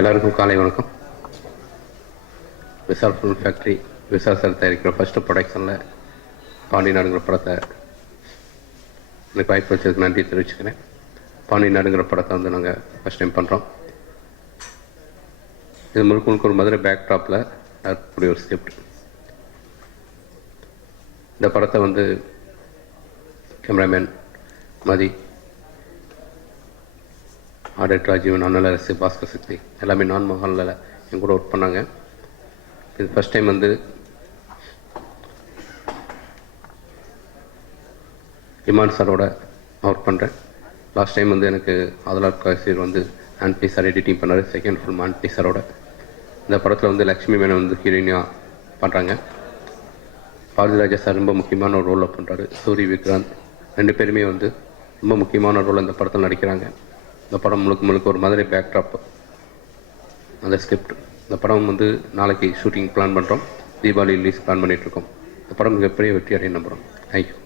எல்லாருக்கும் காலை வணக்கம். Vishal film factory Vishal sir தயாரிக்கிற ஃபஸ்ட்டு ப்ரொடக்ஷனில் பாண்டி நாடுங்கிற படத்தை எனக்கு வாய்ப்பு வச்சதுக்கு நன்றி தெரிவிச்சுக்கிறேன். பாண்டி நாடுங்கிற படத்தை வந்து நாங்கள் ஃபஸ்ட் டைம் பண்ணுறோம். இது முழுக்க ஒரு மதுரை பேக் ட்ராப்பில் இருக்கக்கூடிய ஒரு ஸ்கிரிப்ட். இந்த படத்தை வந்து கேமராமேன் மதி, ஆடிட் ராஜீவன், அண்ணலரசு, பாஸ்கர் சக்தி எல்லாமே நான் மகாலில் என் கூட ஒர்க் பண்ணாங்க. இது ஃபஸ்ட் டைம் வந்து இமான் சாரோட ஒர்க் பண்ணுறேன். லாஸ்ட் டைம் வந்து எனக்கு ஆதலார் காசீர் வந்து ஆன்டி சார் எடிட்டிங் பண்ணார். செகண்ட் ஃபிலிம் ஆன்டி சாரோட. இந்த படத்தில் வந்து லக்ஷ்மி மேனன் வந்து ஹீரோயினாக பண்ணுறாங்க. பாரதிராஜா சார் ரொம்ப முக்கியமான ஒரு ரோலில் பண்ணுறாரு. சூரி, விக்ராந்த் ரெண்டு பேருமே வந்து ரொம்ப முக்கியமான ரோல் இந்த படத்தில் நடிக்கிறாங்க. இந்த படம் முழுக்க ஒரு மதுரை பேக்ட்ராப் அந்த ஸ்கிரிப்ட். இந்த படம் வந்து நாளைக்கு ஷூட்டிங் பிளான் பண்ணுறோம். தீபாவளி ரிலீஸ் பிளான் பண்ணிகிட்ருக்கோம். இந்த படம் மிகப்பெரிய வெற்றி அடைய நம்புகிறோம். தேங்க்யூ.